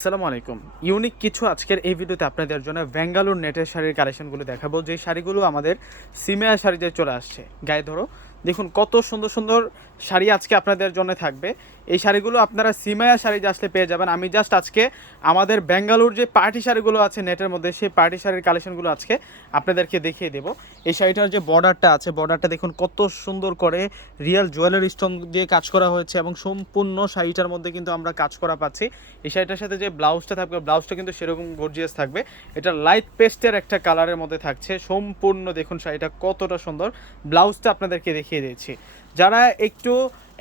আসসালামু আলাইকুম। ইউনিক কিছু আজকের এই ভিডিওতে আপনাদের জন্য ব্যাঙ্গালোর নেটের শাড়ির কালেকশনগুলো দেখাবো। যে শাড়িগুলো আমাদের সিমেয়া শাড়িতে চলে আসছে। গায়ে ধরো। দেখুন কত সুন্দর সুন্দর শাড়ি আজকে আপনাদের জন্য থাকবে। এই শাড়িগুলো আপনারা সিমায়া শাড়ি আসলে পেয়ে যাবেন। আমি জাস্ট আজকে আমাদের ব্যাঙ্গালোর যে পার্টি শাড়িগুলো আছে নেটের মধ্যে, সেই পার্টি শাড়ির কালেকশনগুলো আজকে আপনাদেরকে দেখিয়ে দেবো। এই শাড়িটার যে বর্ডারটা আছে বর্ডারটা দেখুন কত সুন্দর করে রিয়েল জুয়েলারি স্টোন দিয়ে কাজ করা হয়েছে এবং সম্পূর্ণ শাড়িটার মধ্যে কিন্তু আমরা কাজ করা পাচ্ছি। এই শাড়িটার সাথে যে ব্লাউজটা থাকবে ব্লাউজটা কিন্তু সেরকম গর্জিয়াস থাকবে। এটা লাইট পেস্টের একটা কালারের মধ্যে থাকছে। সম্পূর্ণ দেখুন শাড়িটা কতটা সুন্দর। ব্লাউজটা আপনাদেরকে দেখিয়ে দিয়েছি যারা একটু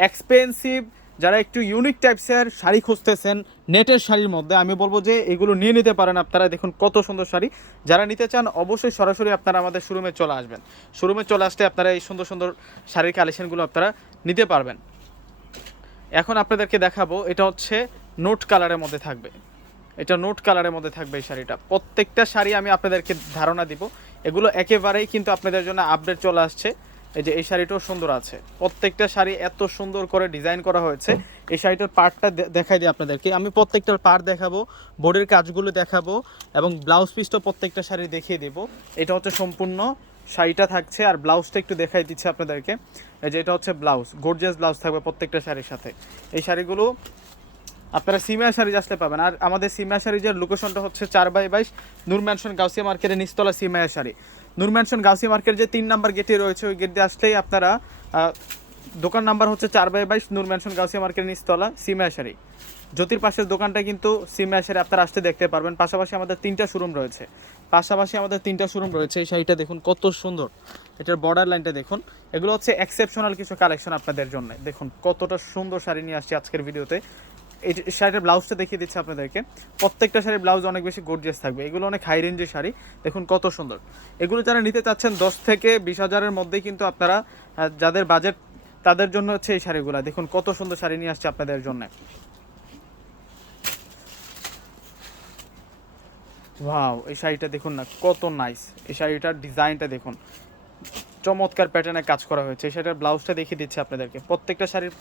এক্সপেন্সিভ যারা একটু ইউনিক টাইপসের শাড়ি খুঁজতেছেন, নেটের শাড়ির মধ্যে, আমি বলব যে এগুলো নিয়ে নিতে পারেন আপনারা। দেখুন কত সুন্দর শাড়ি। যারা নিতে চান, অবশ্যই সরাসরি আপনারা আমাদের শোরুমে চলে আসবেন। শোরুমে চলে আসতে আপনারা এই সুন্দর সুন্দর শাড়ির কালেকশনগুলো আপনারা নিতে পারবেন। এখন আপনাদেরকে দেখাবো, এটা হচ্ছে নোট কালারের মধ্যে থাকবে। এটা নোট কালারের মধ্যে থাকবে এই শাড়িটা। প্রত্যেকটা শাড়ি আমি আপনাদেরকে ধারণা দিব। এগুলো একেবারেই কিন্তু আপনাদের জন্য আপডেট চলে আসছে। এই যে এই শাড়িটাও সুন্দর আছে। প্রত্যেকটা শাড়ি এত সুন্দর করে ডিজাইন করা হয়েছে। এই শাড়িটার পার্টটা দেখাই দিই আপনাদেরকে। আমি প্রত্যেকটার পার্ট দেখাবো, বোর্ডের কাজগুলো দেখাবো এবং ব্লাউজ পিসটা প্রত্যেকটা শাড়ি দেখিয়ে দেবো। এটা হচ্ছে সম্পূর্ণ শাড়িটা থাকছে আর ব্লাউজটা একটু দেখাই দিচ্ছে আপনাদেরকে। এই যে এটা হচ্ছে ব্লাউজ গর্জিয়াস ব্লাউজ থাকবে প্রত্যেকটা শাড়ির সাথে। এই শাড়িগুলো আপনারা সিমিয়া শাড়ি আসলে পাবেন। আর আমাদের সিমিয়া শাড়িজের লোকেশনটা হচ্ছে চার বাই বাইশ নূর ম্যানশন গাউসিয়া মার্কেটের নিচতলা সিমিয়া শাড়ি। নূর ম্যানশন গাউসিয়া মার্কেট যে তিন নাম্বার গেটে রয়েছে, ওই গেট দিয়ে আসলেই আপনারা দোকান নাম্বার হচ্ছে চার বাই বাইশ নূর ম্যানশন গাউসিয়া মার্কেটের নিচতলা সিমিয়া শাড়ি জ্যোতির পাশের দোকানটা কিন্তু সিমিয়া শাড়ি আপনারা আসতে দেখতে পারবেন। পাশাপাশি আমাদের তিনটা শোরুম রয়েছে। পাশাপাশি আমাদের তিনটা শোরুম রয়েছে। এই শাড়িটা দেখুন, কত সুন্দর। এটার বর্ডার লাইনটা দেখুন। এগুলো হচ্ছে এক্সেপশনাল কিছু কালেকশন আপনাদের জন্য। দেখুন, কতটা সুন্দর শাড়ি নিয়ে আসছি আজকের ভিডিওতে এই যে শাড়ির ব্লাউজটা দেখিয়ে দিচ্ছে আপনাদেরকে। প্রত্যেকটা শাড়ির ব্লাউজ অনেক বেশি গর্জিয়াস থাকবে। এগুলো অনেক হাই রেঞ্জের শাড়ি। দেখুন কত সুন্দর। এগুলো যারা নিতে চাচ্ছেন, দশ থেকে বিশ হাজারের মধ্যেই কিন্তু আপনারা যাদের বাজেট তাদের জন্য হচ্ছে এই শাড়িগুলো। দেখুন কত সুন্দর শাড়ি নিয়ে আসছে আপনাদের জন্য। ভাও এই শাড়িটা দেখুন না, কত নাইস এই শাড়িটার ডিজাইনটা দেখুন। চমৎকার প্যাটার্নে কাজ করা হয়েছে। এই শাড়িটার ব্লাউজটা দেখিয়ে দিচ্ছে আপনাদেরকে। প্রত্যেকটা শাড়ির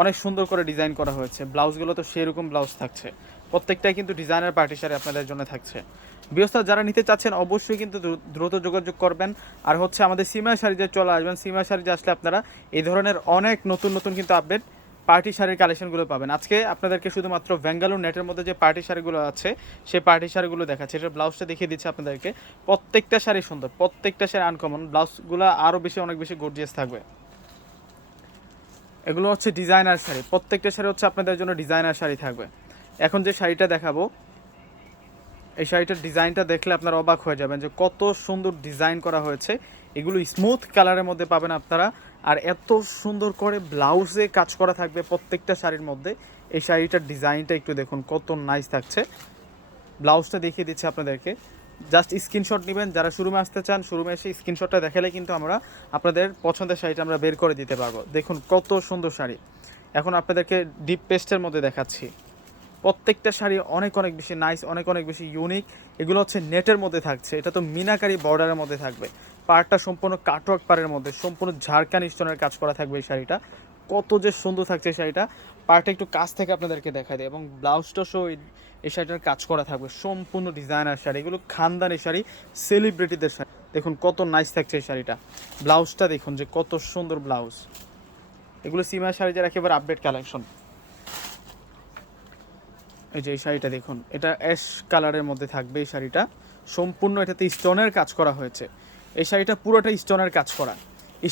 অনেক সুন্দর করে ডিজাইন করা হয়েছে। ব্লাউজগুলো তো সেরকম ব্লাউজ থাকছে। প্রত্যেকটাই কিন্তু ডিজাইনার পার্টি শাড়ি আপনাদের জন্য থাকছে। বৃহস্পতি যারা নিতে চাচ্ছেন অবশ্যই কিন্তু দ্রুত যোগাযোগ করবেন। আর হচ্ছে আমাদের সিমা শাড়িতে চলে আসবেন। সিমা শাড়িতে আসলে আপনারা এই ধরনের অনেক নতুন নতুন কিন্তু আপডেট পার্টি শাড়ির কালেকশনগুলো পাবেন। আজকে আপনাদেরকে শুধুমাত্র ব্যাঙ্গালোর নেটের মধ্যে যে পার্টি শাড়িগুলো আছে, সেই পার্টি শাড়িগুলো দেখাচ্ছে। এটা ব্লাউজটা দেখিয়ে দিচ্ছে আপনাদেরকে। প্রত্যেকটা শাড়ি সুন্দর, প্রত্যেকটা শাড়ি আনকমন ব্লাউজগুলো আরও বেশি, অনেক বেশি গর্জিয়াস থাকবে। এগুলো হচ্ছে ডিজাইনার শাড়ি। প্রত্যেকটা শাড়ি হচ্ছে আপনাদের জন্য ডিজাইনার শাড়ি থাকবে। এখন যে শাড়িটা দেখাবো, এই শাড়িটার ডিজাইনটা দেখলে আপনারা অবাক হয়ে যাবেন যে কত সুন্দর ডিজাইন করা হয়েছে। এগুলো স্মুথ কালারের মধ্যে পাবেন আপনারা। আর এত সুন্দর করে ব্লাউজে কাজ করা থাকবে প্রত্যেকটা শাড়ির মধ্যে। এই শাড়িটার ডিজাইনটা একটু দেখুন, কত নাইস থাকছে। ব্লাউজটা দেখিয়ে দিচ্ছি আপনাদেরকে। জাস্ট স্ক্রিনশট নেবেন। যারা শোরুমে আসতে চান শোরুমে এসে স্ক্রিনশটটা দেখালে কিন্তু আমরা আপনাদের পছন্দের শাড়িটা আমরা বের করে দিতে পারব। দেখুন কত সুন্দর শাড়ি। এখন আপনাদেরকে ডিপ পেস্টের মধ্যে দেখাচ্ছি। প্রত্যেকটা শাড়ি অনেক অনেক বেশি নাইস অনেক অনেক বেশি ইউনিক এগুলো হচ্ছে নেটের মধ্যে থাকছে। এটা তো মিনাকারি বর্ডারের মধ্যে থাকবে। পাড়টা সম্পূর্ণ কাটওয়ার্ক পাড়ের মধ্যে, সম্পূর্ণ ঝাড়খান স্টোনের কাজ করা থাকবে এই শাড়িটা। কত যে সুন্দর থাকছে শাড়িটা। পার্টটা একটু কাছ থেকে আপনাদেরকে দেখাই দেয় এবং ব্লাউজটা সহ এই- শাড়িটার কাজ করা থাকবে। সম্পূর্ণ ডিজাইনার শাড়ি। এগুলো খানদানি শাড়ি সেলিব্রিটিদের শাড়ি। দেখুন কত নাইস থাকছে এই শাড়িটা। ব্লাউজটা দেখুন যে কত সুন্দর ব্লাউজ। এগুলো সিমা শাড়িটার একেবারে আপডেট কালেকশন এই যে এই শাড়িটা দেখুন, এটা অ্যাশ কালারের মধ্যে থাকবে এই শাড়িটা। সম্পূর্ণ এটাতে স্টোনের কাজ করা হয়েছে। এই শাড়িটা পুরোটা স্টোনের কাজ করা।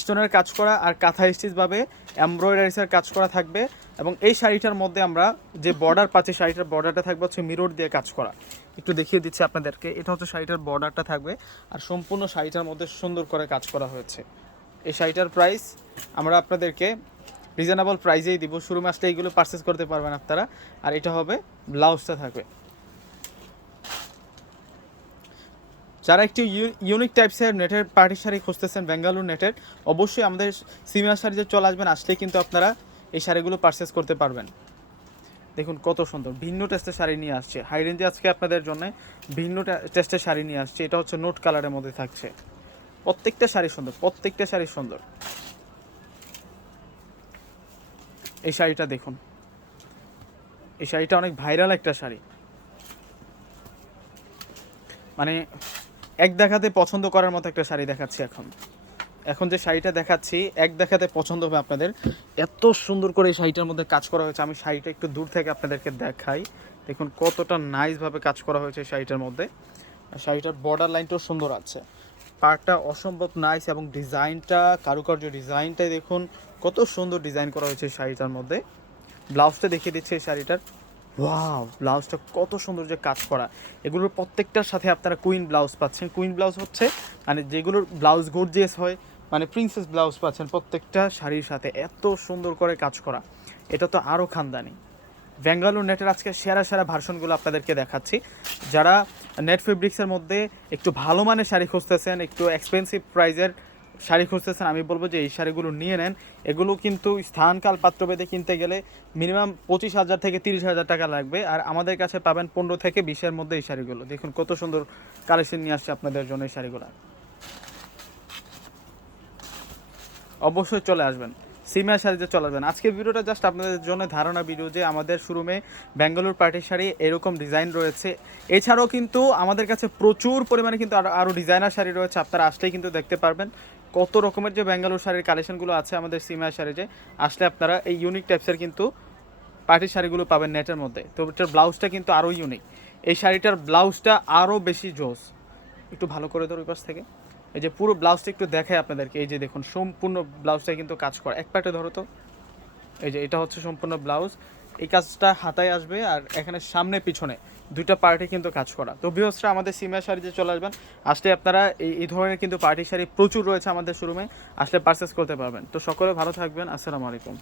স্টোনের কাজ করা আর কাঁথা স্টিচভাবে এমব্রয়ডারিসের কাজ করা থাকবে এবং এই শাড়িটার মধ্যে আমরা যে বর্ডার পাচ্ছি, শাড়িটার বর্ডারটা থাকবে হচ্ছে মিরর দিয়ে কাজ করা। একটু দেখিয়ে দিচ্ছি আপনাদেরকে, এটা হচ্ছে শাড়িটার বর্ডারটা থাকবে আর সম্পূর্ণ শাড়িটার মধ্যে সুন্দর করে কাজ করা হয়েছে। এই শাড়িটার প্রাইস আমরা আপনাদেরকে রিজনেবল প্রাইজেই দিব। শুরু মাসটা এইগুলো পারচেস করতে পারবেন আপনারা। আর এটা হবে ব্লাউজটা থাকবে। যারা একটু ইউনিক টাইপসের নেটের পার্টি শাড়ি খুঁজতেছেন বেঙ্গালুর নেটের অবশ্যই আমাদের সিমিয়া শাড়িতে চলে আসবেন, আসলেই কিন্তু আপনারা এই শাড়িগুলো পারচেস করতে পারবেন। দেখুন কত সুন্দর, ভিন্ন টেস্টের শাড়ি নিয়ে আসছে। হাই রেঞ্জে আজকে আপনাদের জন্য ভিন্ন টেস্টের শাড়ি নিয়ে আসছে। এটা হচ্ছে নোট কালারের মধ্যে থাকছে। প্রত্যেকটা শাড়ি সুন্দর, প্রত্যেকটা শাড়ি সুন্দর। এই শাড়িটা দেখুন। এই শাড়িটা অনেক ভাইরাল একটা শাড়ি। মানে এক দেখাতে পছন্দ করার মতো একটা শাড়ি দেখাচ্ছি এখন। এখন যে শাড়িটা দেখাচ্ছি, এক দেখাতে পছন্দ হবে আপনাদের। এত সুন্দর করে এই শাড়িটার মধ্যে কাজ করা হয়েছে। আমি শাড়িটা একটু দূর থেকে আপনাদেরকে দেখাই। দেখুন কতটা নাইসভাবে কাজ করা হয়েছে শাড়িটার মধ্যে। শাড়িটার বর্ডার লাইনটাও সুন্দর আছে। পার্টটা অসম্ভব নাইস এবং ডিজাইনটা, কারুকার্য ডিজাইনটাই দেখুন, কত সুন্দর ডিজাইন করা হয়েছে শাড়িটার মধ্যে। ব্লাউজটা দেখিয়ে দিচ্ছে এই শাড়িটার। ওয়াও ব্লাউজটা কত সুন্দর যে কাজ করা। এগুলোর প্রত্যেকটার সাথে আপনারা কুইন ব্লাউজ পাচ্ছেন। কুইন ব্লাউজ হচ্ছে মানে যেগুলোর ব্লাউজ গর্জিয়াস হয় মানে প্রিন্সেস ব্লাউজ পাচ্ছেন, প্রত্যেকটা শাড়ির সাথে এত সুন্দর করে কাজ করা। এটা তো আরও খানদানি। ব্যাঙ্গালোর নেটের আজকে সেরা সেরা ভার্সনগুলো আপনাদেরকে দেখাচ্ছি। যারা নেট ফেব্রিক্সের মধ্যে একটু ভালো মানের শাড়ি খুঁজতেছেন, একটু এক্সপেন্সিভ প্রাইজের শাড়ি খুঁজতেছেন, আমি বলব যে এই শাড়িগুলো নিয়ে নেন। এগুলো কিন্তু স্থানকাল পাত্রভেদে কিনতে গেলে মিনিমাম পঁচিশ হাজার থেকে তিরিশ হাজার টাকা লাগবে। আর আমাদের কাছে পাবেন পনেরো থেকে বিশের মধ্যে এই শাড়িগুলো। দেখুন কত সুন্দর কালেকশন নিয়ে আসছে আপনাদের জন্য এই শাড়িগুলো। অবশ্যই চলে আসবেন। সিমিয়া শাড়িতে চলে আসবেন। আজকের ভিডিওটা জাস্ট আপনাদের জন্য ধারণা ভিডিও যে আমাদের শোরুমে ব্যাঙ্গালোর পার্টির শাড়ি এরকম ডিজাইন রয়েছে। এছাড়াও কিন্তু আমাদের কাছে প্রচুর পরিমাণে কিন্তু আরও ডিজাইনার শাড়ি রয়েছে। আপনারা আসলেই কিন্তু দেখতে পারবেন। কত রকমের যে ব্যাঙ্গালোর শাড়ির কালেকশনগুলো আছে আমাদের সিমিয়া শাড়িতে আসলে আপনারা এই ইউনিক টাইপসের কিন্তু পার্টির শাড়িগুলো পাবেন নেটের মধ্যে। তো এটার ব্লাউজটা কিন্তু আরও ইউনিক এই শাড়িটার ব্লাউজটা আরও বেশি জোস। একটু ভালো করে ধরো ওই পাশ থেকে। এই যে পুরো ব্লাউজটা একটু দেখায় আপনাদেরকে। এই যে দেখুন, সম্পূর্ণ ব্লাউজটা কিন্তু কাজ করে। এক প্যাটে ধরো তো। এই যে এটা হচ্ছে সম্পূর্ণ ব্লাউজ এই কাজটা হাতায় আসবে আর এখানে সামনে পিছনে দুইটা পার্টি কিন্তু কাজ করা। তো বৃহস্পরা আমাদের সিমিয়া শাড়িতে চলে আসবেন। আসলে আপনারা এই এই ধরনের কিন্তু পার্টি শাড়ি প্রচুর রয়েছে আমাদের শোরুমে আসলে পারচেস করতে পারবেন। তো সকলে ভালো থাকবেন। আসসালামু আলাইকুম।